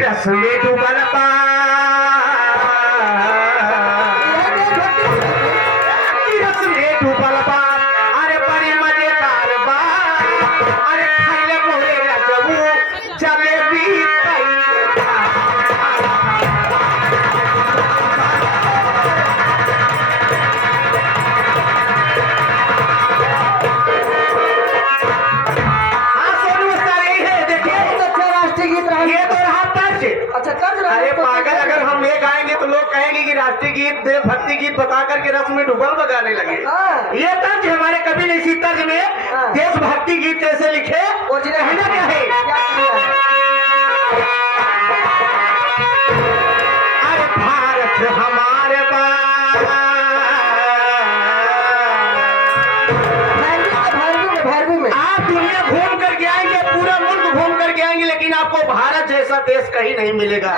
रस में डूबल बा रस में डूबल बा अरे बड़ी मजेदार बा अरे खाइले मोरे रजबू जलेबी अच्छा कर रहा अरे पागल, अगर हम ये गाएंगे तो लोग कहेंगे कि राष्ट्रीय गीत देशभक्ति गीत बता करके रस में डूबल बगाने लगे। ये तर्ज हमारे कवि ने इसी तर्ज में देशभक्ति गीत कैसे लिखे और कहना क्या है, अरे भारत हमारे आप दुनिया घूम करके आएंगे, पूरा मुल्क घूम करके आएंगे, लेकिन आपको भारत जैसा देश कहीं नहीं मिलेगा।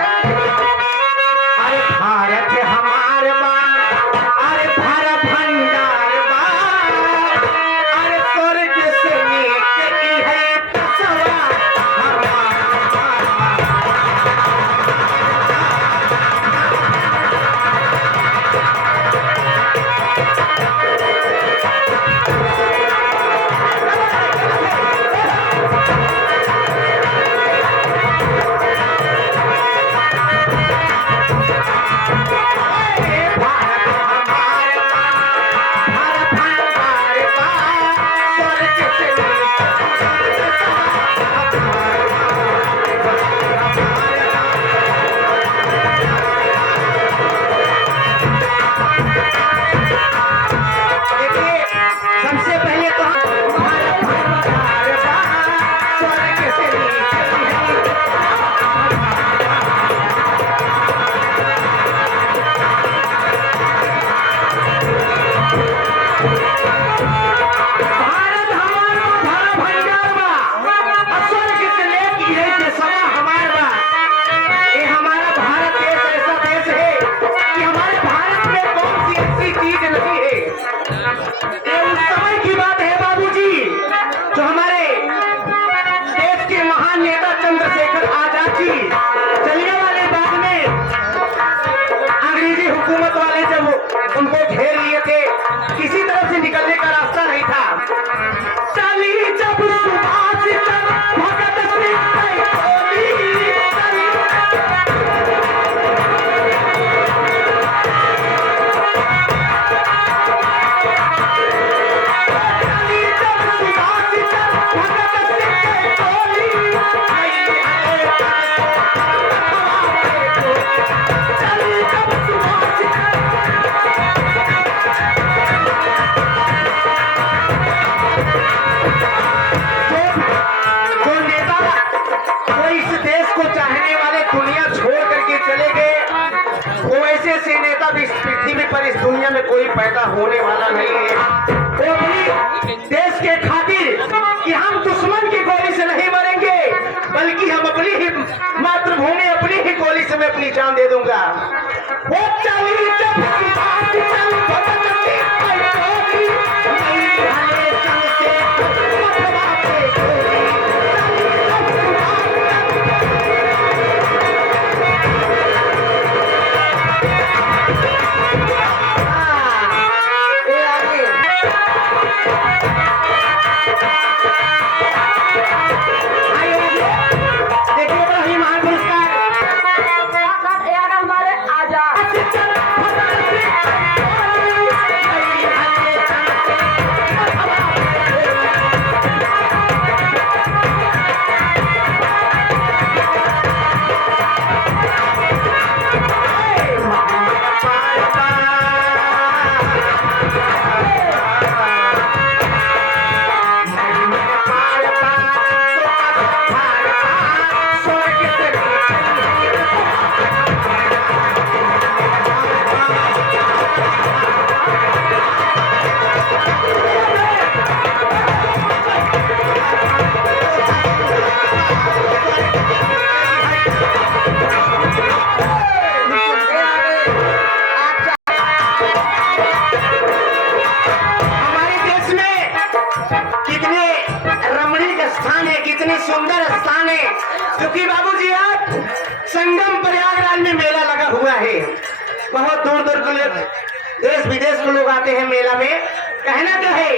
अरे भारत है हमारे अरे भारत भंडार अरे स्वर्ग से नीचे की है तसवा उनको घेर लिए थे, किसी तरफ से निकलने का रास्ता नहीं था। चली जब सुभाष भगत सिंह पृथ्वी पर इस दुनिया में कोई पैदा होने वाला नहीं है। तो अपनी देश के खातिर कि हम दुश्मन की गोली से नहीं मरेंगे, बल्कि हम अपनी ही मातृभूमि, अपनी ही गोली से मैं अपनी जान दे दूंगा। वो चली जब हमारे आजाद स्थान है, कितनी सुंदर स्थान है, क्योंकि बाबूजी आप संगम प्रयागराज में मेला लगा हुआ है। बहुत दूर दूर के लोग, देश विदेश के लोग आते हैं मेला में। कहना क्या है,